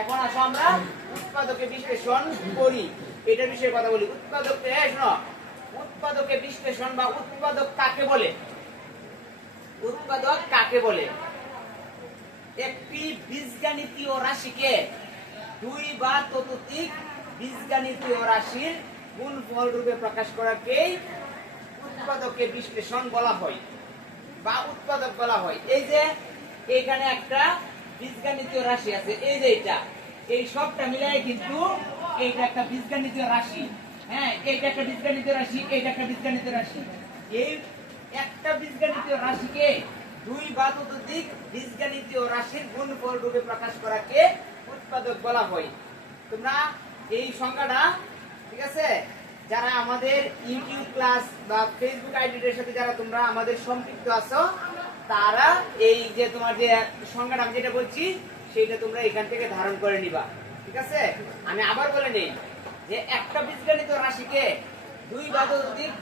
এখন আসো আমরা উৎপাদকের বিশ্লেষণ করি, এটার বিষয়ে কথা বলি। উৎপাদককে শোনো, উৎপাদকের বিশ্লেষণ বা উৎপাদক কাকে বলে? উৎপাদক কাকে বলে? একটি বীজগাণিতীয় রাশিকে দুই বা ততোধিক বীজগাণিতীয় রাশির গুণফল রূপে প্রকাশ করাকেই উৎপাদকের বিশ্লেষণ বলা হয় বা উৎপাদক বলা হয়। এই যে এখানে একটা বীজগাণিতীয় রাশি আছে, এই যে এটা, এই সবটা মিলাই কিন্তু এইটা একটা বীজগাণিতীয় রাশি। হ্যাঁ, এইটা একটা বীজগাণিতীয় রাশি, এইটা একটা বীজগাণিতীয় রাশি। এই একটা বীজগাণিতীয় রাশিকে দুই বা ততোধিক বীজগাণিতীয় রাশির গুণফল রূপে প্রকাশ করাকে উৎপাদক বলা হয়। তোমরা এই সংখ্যাটা, ঠিক আছে, যারা আমাদের ইউটিউব ক্লাস বা ফেসবুক আইডির সাথে যারা তোমরা আমাদের সম্পৃক্ত আছো, তারা এই যে তোমার যে সংখ্যাটা আমি যেটা বলছি সেইটা তোমরা এখান থেকে ধারণ করে নিবা। ঠিক আছে, আমি আবার বলে নেই যে একটা বীজগণিত রাশিকে দুই বা ততোধিক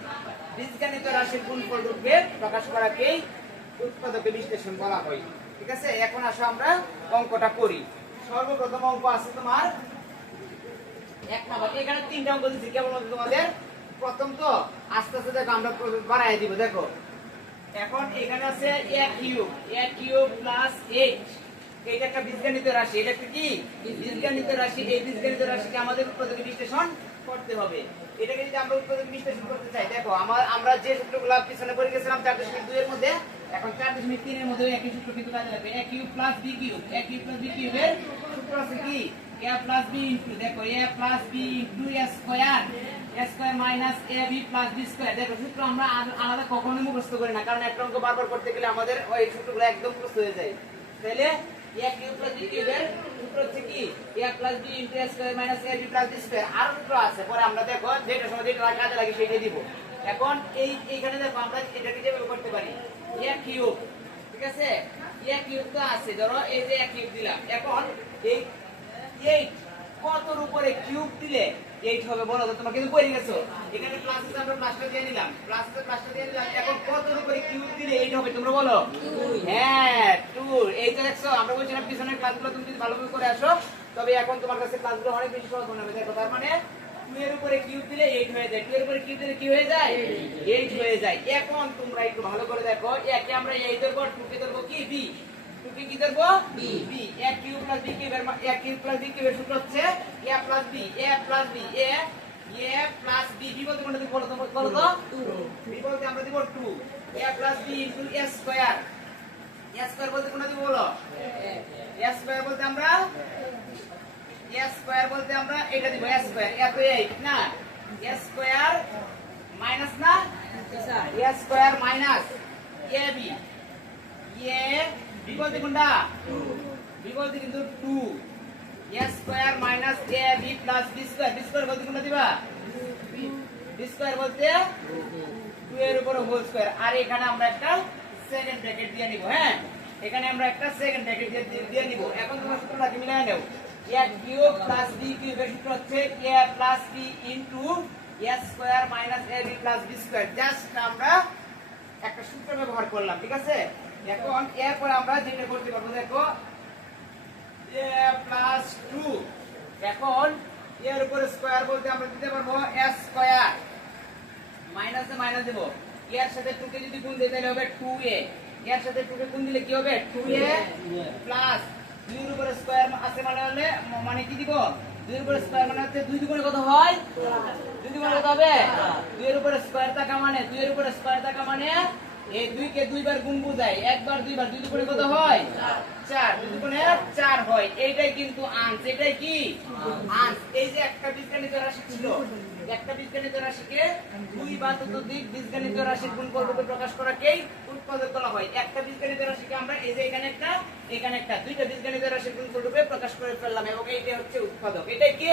বীজগণিত রাশির গুণফল রূপে প্রকাশ করাকেই উৎপাদকের বিশ্লেষণ বলা হয়। ঠিক আছে, এখন আসো আমরা অঙ্কটা করি। সর্বপ্রথম অঙ্ক আছে তোমার এক নাম্বার। এখানে তিনটা অঙ্ক দিচ্ছি কেবলমাত্র তোমাদের। প্রথম তো আস্তে আস্তে দেখো আমরা বাড়াই দিব। দেখো এখন এখানে আছে a কিউব প্লাস 8। এটা একটা বীজগণিত রাশি, এটা একটা কি বীজগণিত রাশি। এই বীজগণিত রাশিকে আমাদের উৎপাদকের বিশ্লেষণ করতে হবে। এটাকে যদি আমরা উৎপাদক বিশ্লেষণ করতে চাই, দেখো আমরা যে সূত্রগুলো পিছনে পড়ে গেছিলাম 4.2 এর মধ্যে, এখন 4.3 এর মধ্যে একই সূত্র কিন্তু কাজে লাগবে। a cube plus b cube, a cube plus b কিউবের সূত্র আছে কি a প্লাস b ইনটু, দেখো a plus b into a square, a square minus ab plus b square. দেখো সূত্র আমরা আলাদা কখনোই মুখস্থ করি না, কারণ একটা অঙ্ক বারবার করতে গেলে আমাদের ওই সূত্রগুলো একদম মুখস্থ হয়ে যায়। তাহলে a কিউব প্লাস b কিউবের সূত্র হচ্ছে কি a plus b into a square minus ab plus b square. আর সূত্র আছে, পরে আমরা দেখো যেটা সময় যেটা কাজে লাগে সেটাই দিব। এখন এইখানে দেখো আমরা এটাকে যেভাবে করতে পারি a কিউব, ঠিক আছে, a কিউব তো আছে, ধরো এই যে a কিউব দিলাম। এখন এই 8 কতর উপরে কিউব দিলে 8 হবে বলো তো? তোমরা কিন্তু পড়ে গেছো, এখানে প্লাস আছে, আমরা প্লাসটা দিয়ে নিলাম, প্লাসটা দিয়ে নিলাম। এখন কতর উপরে কিউব দিলে 8 হবে তোমরা বলো? 2। হ্যাঁ 2। এই যে দেখছো, আমরা বলছিলাম পিছনের ক্লাসগুলো তুমি যদি ভালোভাবে করে আসো তবে এখন তোমার কাছে ক্লাসগুলো অনেক বেশি সহজ মনে হবে। দেখো তার মানে 2 এর উপরে কিউব দিলে 8 হয়ে যায়, 2 এর উপরে কিউব দিলে কি হয়ে যায়? 8 হয়ে যায়। এখন তোমরা একটু ভালো করে দেখো, একে আমরা 8 ধরবো, 2 কে ধরবো কি b, 2 কে কি ধরবো b। a cube plus b কিউবের a কিউব প্লাস b কিউবের সূত্র হচ্ছে a plus b, a plus b, a plus b। b বলতে কোনটা দিব বলো তো? বলো তো 2। b বলতে আমরা দিব 2, a plus b into a square. a square বলতে কোনটা দিব বলো? a স্কয়ার বলতে আমরা এটা দিব, a স্কয়ার। a তো 8 না, a স্কয়ার মাইনাস না, a square minus ab, a b বলতে কোনটা? 2। b বলতে কিন্তু 2, a square minus ab plus b square. b square বলতে কোনটা দিবা? b স্কয়ার বলতে 2 এর উপর হোল স্কয়ার। আর এখানে আমরা একটা সেকেন্ড ব্র্যাকেট দিয়ে নিব। হ্যাঁ, এখানে আমরা একটা সেকেন্ড ব্র্যাকেট দিয়ে নিব। এখন তোমরা সূত্রটা কি মিলায় নাও, a কিউব প্লাস b কিউবের সূত্র হচ্ছে a plus b into a square minus ab plus b square. Just আমরা একটা সূত্র ব্যবহার করলাম, ঠিক আছে। এখন এরপর আমরা যেটা করতে পারবো, দেখো a প্লাস 2। এখন এর উপর স্কয়ার বলতে আমরা দিতে পারবো a square, minus a minus দেব, এর সাথে 2 কে যদি গুণ দিই তাহলে হবে 2a, এর সাথে 2 কে গুণ দিলে কি হবে? 2a প্লাস 2 এর উপর স্কয়ার আছে মানে কি দিব? 2 এর উপর স্কয়ার মানে হচ্ছে 2 দুগুণে কত হয়? 2 দুগুণে কত হবে? 2 এর উপর স্কয়ার থাকা মানে 2 এর উপর স্কয়ার থাকা মানে এই 2 কে দুইবার গুণ বোঝায়, একবার দুইবার, 2 দুগুণে কত হয়? 4, 2 দুগুণে 4 হয়। এইটাই কিন্তু আনস, এটাই কি আনস। এই যে একটা বীজগণিত রাশি ছিল, একটা বীজগণিত রাশিকে দুই বা ততোধিক বীজগণিত রাশির গুণফল রূপে প্রকাশ করাকেই উৎপাদক বলা হয়। একটা বীজগণিত রাশিকে আমরা এই যে এখানে একটা দুইটা বীজগণিত রাশির গুণফল রূপে প্রকাশ করে ফেললাম এবং এইটাই হচ্ছে উৎপাদক। এটাই কি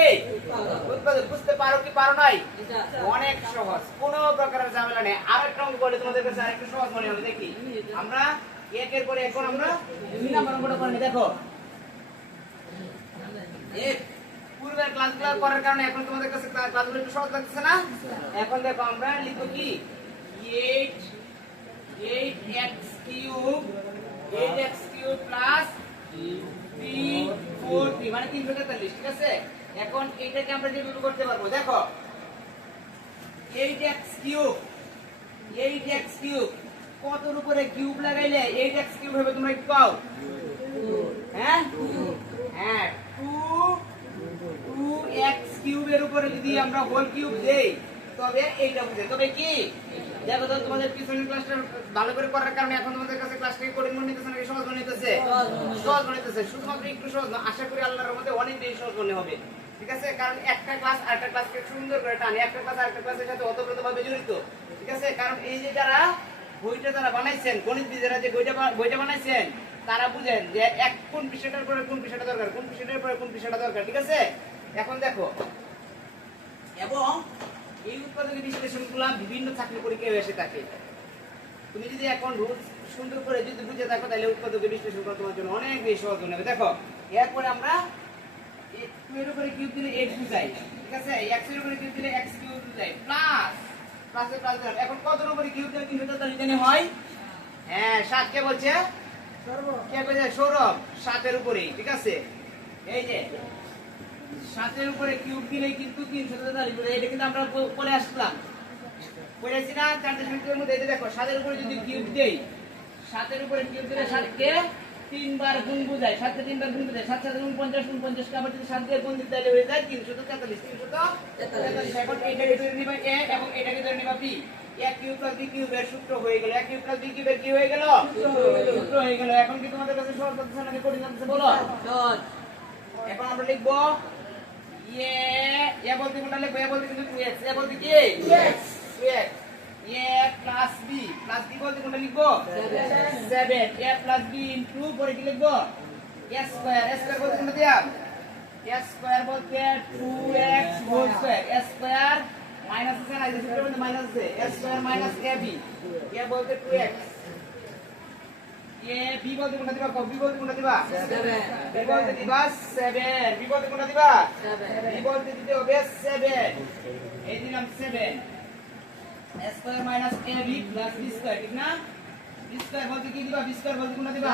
উৎপাদক। বুঝতে পারো কি পারো নাই? অনেক সহজ, কোনো প্রকারের ঝামেলা নেই। আরেকটা অঙ্ক বলে তোমাদের কাছে আরেকটু সহজ মনে হবে। দেখি আমরা একের পরে এখন আমরা 2 নাম্বার অঙ্কটা করে নিই। দেখো এই পূর্বের ক্লাসগুলো করার কারণে এখন তোমাদের কাছে ক্লাসগুলো একটু সহজ লাগছে না? এখন দেখো আমরা লিখব কি 8x কিউব প্লাস 3 43 মানে 343 ঠিক আছে। এখন এইটাকে আমরা যেভাবে করতে পারবো দেখো 8x কিউব 8x কিউব কতর উপরে কিউব লাগাইলে 8x কিউব হবে তোমরা একটু পাও হ্যাঁ হ্যাঁ 2x কিউবের উপরে যদি আমরা হোল কিউব দেই তবে এইটা বুঝে তবে কি দেখো তো তোমাদের পিছনের ক্লাসটা ভালো করে করার কারণে এখন তোমাদের কাছে ক্লাসটাকে কঠিন মনে হইতেছে নাকি সহজ মনে হইতেছে সহজ মনে হইতেছে শুধুমাত্র একটু সহজ না আশা করি আল্লাহর রহমতে অনেক বেশি সহজ মনে হবে ঠিক আছে কারণ একটা ক্লাস আরেকটা ক্লাসকে সুন্দর করে টানে একটা ক্লাস আরেকটা ক্লাসের সাথে ওতপ্রোতভাবে জড়িত ঠিক আছে কারণ এই যে যারা বইটা যারা বানাইছেন গণিতবিদেরা যে বইটা বানাইছেন তারা বুঝেন যে এক কোন বিষয়টার পরে কোন বিষয়টা দরকার কোন বিষয়টার পরে কোন বিষয়টা দরকার ঠিক আছে এখন দেখো এবং এই উৎপাদক বিশ্লেষণগুলো বিভিন্ন চাকরি পরীক্ষায় এসে থাকে তুমি যদি এখন রুলস সুন্দর করে যদি বুঝে থাকো তাহলে উৎপাদক বিশ্লেষণ করা তোমার জন্য অনেক বেশি সহজ হবে দেখো এরপরে আমরা 2 এর উপরে কিউব দিলে 8 বুঝাই ঠিক আছে x এর উপরে কিউব দিলে x কিউব বুঝাই প্লাস প্লাসে প্লাস দিলাম এখন কত এর উপরে কিউব দিলে 343 জানি হয় হ্যাঁ 7 কে বলছে কে বলছে সৌরভ 7 এর উপরে ঠিক আছে এই যে 7 এর উপরে কিউব দিলে কিন্তু 343 বলে এটা কিন্তু আমরা বলে আসলাম বলেছি না 40 মিনিটের মধ্যে এই দেখো 7 এর উপরে যদি কিউব দেই 7 এর উপরে কিউব দিলে 7 কে 3 বার গুণ বুঝায় 7 কে 3 বার গুণ বুঝায় 7 7 49 49 কে আবার যদি 7 দিয়ে গুণ দিতে তাহলে হয়ে যায় 343 এখন এইটাকে ধরে নিবা a এবং এটাকে ধরে নিবা b a cube plus b কিউবের সূত্র হয়ে গেল a কিউব প্লাস b কিউবের কি হয়ে গেল সূত্র হয়ে গেল এখন কি তোমাদের কাছে সহজ লাগছে নাকি কঠিন লাগছে বলো সহজ এখন আমরা লিখব a বলতে কোনটা লিখব a বলতে কিন্তু 2x a বলতে কি 2x 2x a plus b বলতে কোনটা লিখব 7 a plus b into পরে কি লিখব a স্কয়ার বলতে কোনটা দিয়া a স্কয়ার বলতে 2x whole square a square minus আছে না এই সূত্রের মধ্যে মাইনাস আছে a square minus ab a বলতে 2x a b বলতে কোনটা দিবা b বলতে কোনটা দিবা 7 b বলতে দিবা 7 b বলতে কোনটা দিবা 7 b বলতে দিতে হবে 7 এই দিলাম 7 a square minus ab plus b square ঠিক না b স্কয়ার বলতে কি দিবা b স্কয়ার বলতে কোনটা দিবা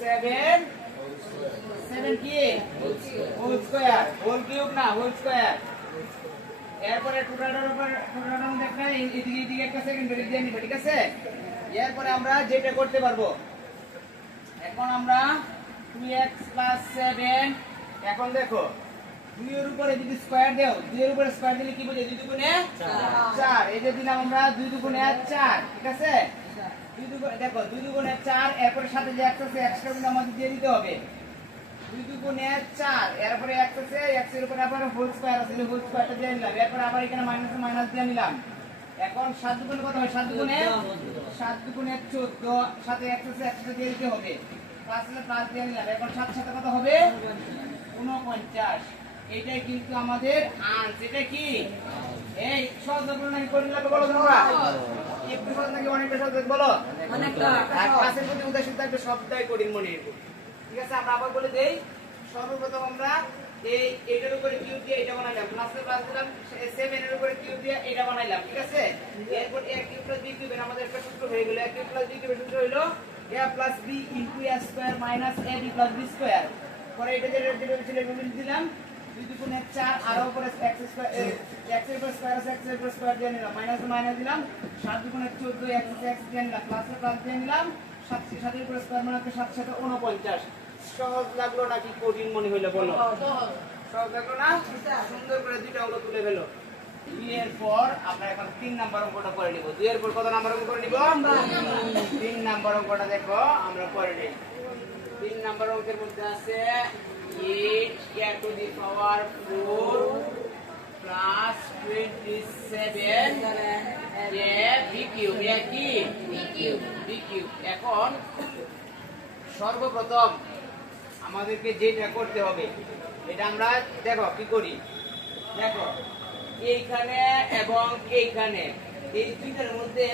7 7 কি হোল স্কয়ার হোল কিউব না হোল স্কয়ার এরপরে টোটালের উপর টোটাল দেখলে এদিকে একটা সেকেন্ড ব্রেক দিয়ে নিবে ঠিক আছে এরপরে আমরা যেটা করতে পারবো এখন আমরা 2x 7 এখন দেখো 2 এর উপরে যদি স্কয়ার দাও 2 এর উপরে স্কয়ার দিলে কি বুঝে 2 দুগুণে 4 এই যে দিলাম আমরা 2 দুগুণে 4 ঠিক আছে 2 দুগুণে দেখো 2 দুগুণে 4 এরপরে সাথে যে x আছে x টা কিন্তু আমাদের দিয়ে দিতে হবে 2 দুগুণে 4 এরপরে x আছে x এর উপরে আবার হোল স্কয়ার আছে হোল স্কয়ারটা দিয়ে নিলাম এরপর আবার এখানে মাইনাস দিয়ে নিলাম এখন 7 দুগুণে কত হয় 7 দুগুণে 14 সাথে x আছে x টা দিয়ে দিতে হবে প্লাস দিয়ে নিলাম এখন 7 সাথে কত হবে 49 এইটাই কিন্তু আমাদের আনসার এটা কি এই সহজ বলো নাকি কঠিন লাগবে বলো তোমরা একটু সহজ নাকি অনেকটা সহজ বলো অনেকটা আর ক্লাসের প্রতি উদ্দেশ্য থাকবে সবটাই কঠিন মনে রাখবে ঠিক আছে আমরা আবার বলে দেই সর্বপ্রথম আমরা এই এটার উপরে কিউব দিয়ে এটা বানাইলাম প্লাসে প্লাস দিলাম 7 এর উপরে কিউব দিয়ে এটা বানাইলাম ঠিক আছে এরপর a cube plus b cube এর আমাদের একটা সূত্র হয়ে গেল a কিউব প্লাস b কিউবের সূত্র হলো a plus b into a square minus ab plus b square পরে এটা যেটা ছিল রুল দিলাম 2 দুগুণে 4 আর উপরে x স্কয়ার x এর উপর স্কয়ার আছে x এর উপর স্কয়ার দিয়ে নিলাম মাইনাস দিলাম 7 দুগুণে 14 x আছে x দিয়ে নিলাম প্লাসে প্লাস দিয়ে নিলাম 7 এর উপর স্কয়ার মানে 7 7 49 সহজ লাগলো নাকি কঠিন মনে হইলো বলো সহজ লাগলো না সুন্দর করে দুইটা অঙ্ক তুলে ফেলো 2 এর পর আমরা এখন 3 নাম্বার অঙ্কটা করে নিব 2 এর পর কত নাম্বার অঙ্ক করে নিব 3 নাম্বার অঙ্কটা দেখো আমরা করে নিই 3 নাম্বার অঙ্কের মধ্যে আছে 8 a to the power 4 plus 27 a b cube a কি b cube এখন সর্বপ্রথম আমাদেরকে যেটা করতে হবে এটা আমরা দেখো কি করি দেখো এইখানে এবং এইখানে এই দুইটার মধ্যে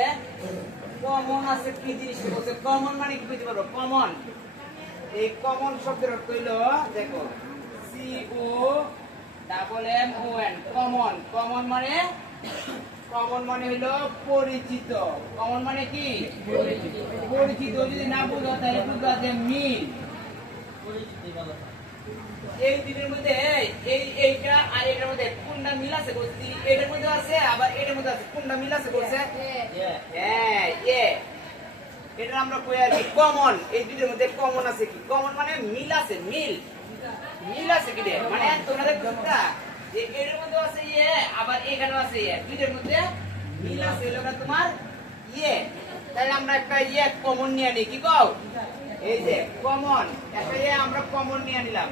কমন আছে কি জিনিস বলছে কমন মানে কি বুঝতে পারো কমন এই কমন শব্দের অর্থ হলো দেখো C O double M O N common common মানে হলো পরিচিত কমন মানে কি পরিচিত যদি না বুঝো তাহলে বুঝবা যে মিল এই দুইটার মধ্যে এইটা আর এটার মধ্যে কোনটা মিল আছে বলছি? এটার মধ্যে আছে আবার এটার মধ্যে আছে, কোনটা মিল আছে বলছে? হ্যাঁ এটা আমরা কই আর কি কমন, এই দুইটার মধ্যে কমন আছে কি? কমন মানে মিল আছে, মিল আছে কি রে? মানে তোমরা দেখছো না যে এটার মধ্যে আছে আবার এখানেও আছে দুইটার মধ্যে মিল আছে, এগুলো তোমার তাহলে আমরা একটা কমন নিয়ে নিই, কি কও? এই যে কমন একটা আমরা কমন নিয়ে নিলাম।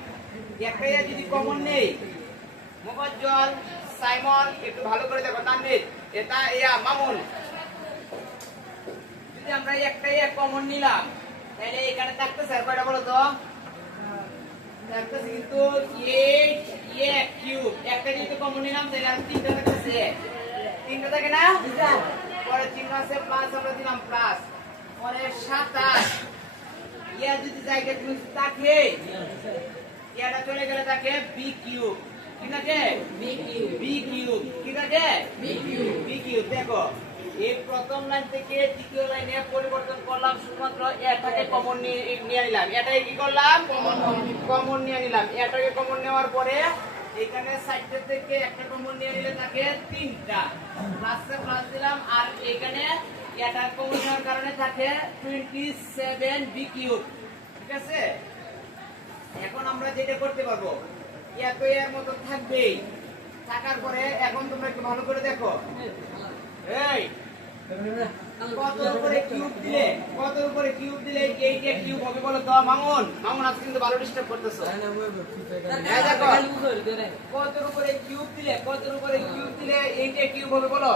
একটা যদি কমন নেই, মোফাজ্জল, সাইমন একটু ভালো করে দেখো, তানভীর, এটা মামুন, যদি আমরা একটা কমন নিলাম তাহলে এখানে থাকতেছে আর কয়টা বলো তো? থাকতেছে কিন্তু 8 কিউব। একটা যদি কমন নিলাম তাহলে আর তিনটা থাকতেছে, তিনটা থাকে না? পরে চিহ্ন আছে প্লাস, আমরা দিলাম প্লাস, পরে 27 যদি জায়গা তুমি থাকে এটা চলে গেলে থাকে বি কিউব, কি থাকে? বি কিউব, কি থাকে? B cube. দেখো এই প্রথম লাইন থেকে দ্বিতীয় লাইনে পরিবর্তন করলাম, শুধুমাত্র এটাকে কমন নিয়ে নিলাম। এটাকে কি করলাম? কমন নিয়ে নিলাম। এটাকে কমন নেওয়ার পরে এখানে সাইড থেকে একটা কমন নিয়ে নিলে থাকে তিনটা, প্লাসে প্লাস দিলাম, আর এখানে এটা কমন নেওয়ার কারণে থাকে 27 বি কিউব। ঠিক আছে, এখন আমরা যেটা করতে পারবো এত এর মতো থাকবে, থাকার পরে এখন তোমরা একটু ভালো করে দেখো, এই কতর উপরে কিউব দিলে এইটা কিউব হবে বলো তো? মামুন আজকে কিন্তু ভালো ডিস্টার্ব করতেছো। দেখো কতর উপরে কিউব দিলে এইটা কিউব হবে বলো?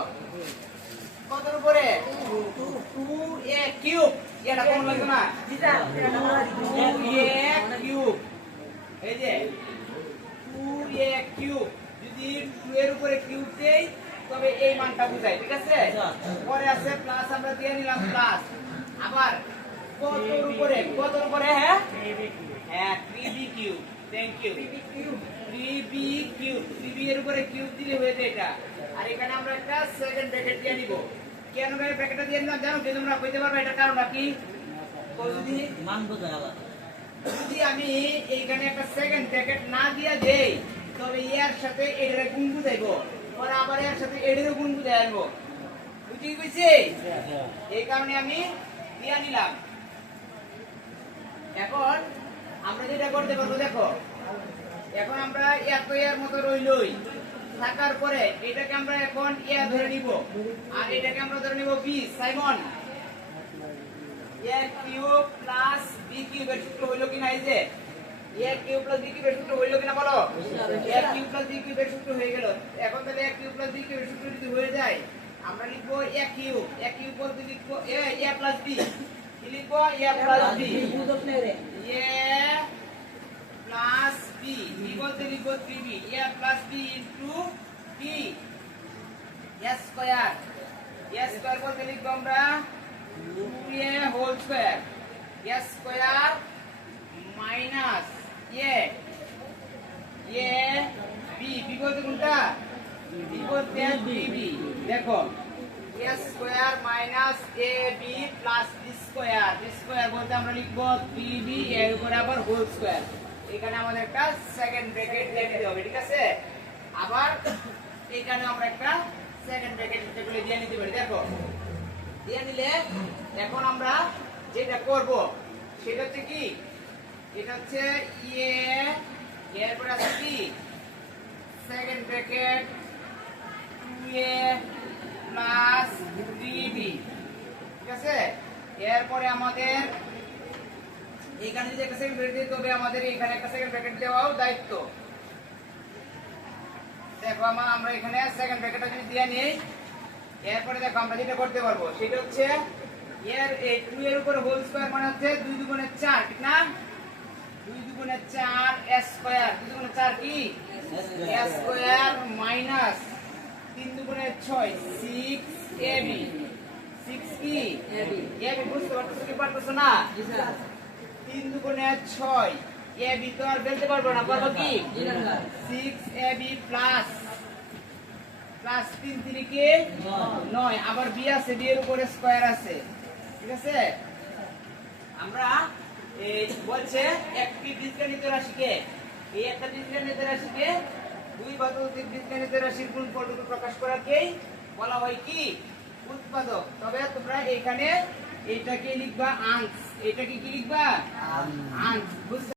কতর উপরে? 2a cube. এটা কোন লাগবে না? 2a cube. এই যে 2a কিউব, যদি 2 এর উপরে কিউব দেই তবে এই মানটা বোঝায়। ঠিক আছে, পরে আছে প্লাস, আমরা দিয়ে নিলাম প্লাস। আবার কতর উপরে? হ্যাঁ 3b cube. Thank you. 3b cube, 3b এর উপরে কিউব দিলে হয়ে যায় এটা। আর এখানে আমরা একটা সেকেন্ড ব্র্যাকেট দিয়ে নিব। কেন ব্র্যাকেটটা দিয়ে নিলাম জানো? যে তোমরা কইতে পারবে এটা কারণটা কি? যদি মান বোঝা গেল, যদি আমি এইখানে একটা সেকেন্ড ব্র্যাকেট না দিয়া দেই তবে এর সাথে এটার গুণ বুঝাইবো, পরে আবার এর সাথে এটারও গুণ বুঝাই আনবো। বুঝি গেছে? এই কারণে আমি দিয়া নিলাম। এখন আমরা যেটা করতে পারবো দেখো, এখন আমরা এত এর মতো রইলই, থাকার পরে এটাকে আমরা এখন ধরে নিব, আর এটাকে আমরা ধরে নিব b. Simon, a cube plus b কিউবের সূত্র হইলো কিনা? এই যে a কিউব প্লাস b কিউবের সূত্র হইলো কিনা বলো? a কিউব প্লাস b কিউবের সূত্র হয়ে গেল। এখন তাহলে a কিউব প্লাস b কিউবের সূত্র যদি হয়ে যায়, আমরা লিখব a কিউব বলতে লিখব a প্লাস b, কি লিখব? a plus b, a plus b, b বলতে লিখব 3b, a plus b into b, s square বলতে লিখব আমরা 2a whole square, s square minus b বলতে কোনটা? b বলতে 3b। দেখো s square minus ab plus b square বলতে আমরা লিখব 3b এর উপরে আবার হোল স্কয়ার। এখানে আমাদের একটা সেকেন্ড ব্র্যাকেট দিয়ে দিতে হবে। ঠিক আছে, আবার এখানে আমরা একটা সেকেন্ড ব্র্যাকেট দিয়ে নিতে পারি। দেখো দিয়ে নিলে এখন আমরা যেটা করব সেটা হচ্ছে কি, এটা হচ্ছে এরপরে আছে কি second bracket 2a plus 3b। ঠিক আছে, এরপরে আমাদের এখানে যদি একটা সেকেন্ড ব্র্যাকেট দিই তবে আমাদের এখানে একটা সেকেন্ড ব্র্যাকেট দেওয়াও দায়িত্ব। দেখো আমরা এখানে সেকেন্ড ব্র্যাকেটটা যদি দিয়ে নিই, এরপরে দেখো আমরা যেটা করতে পারবো সেটা হচ্ছে এই 2 এর উপরে হোল স্কয়ার মানে হচ্ছে 2 দুগুণে 4, ঠিক না? 2 দুগুণে 4 s স্কয়ার, 2 দুগুণে 4 কি s স্কয়ার মাইনাস 3 দুগুণে 6 6ab, 6 কি ab, বুঝতে পারতেছো না? 3 দুগুণে 6 ab তো আর বেলতে পারবো না, পারবো কি? 6ab প্লাস 3 3 কে 9, আবার b আছে, b এর উপরে স্কয়ার আছে। ঠিক আছে, আমরা এই বলছে একটি বীজগণিত রাশিকে, এই একটা বীজগণিত রাশিকে দুই বা ততোধিক বীজগণিত রাশির গুণফল রূপে প্রকাশ করাকেই বলা হয় কি? উৎপাদক। তবে তোমরা এখানে এইটাকে লিখবা আংশ, এটাকে কি লিখবা? আংশ। বুঝছো?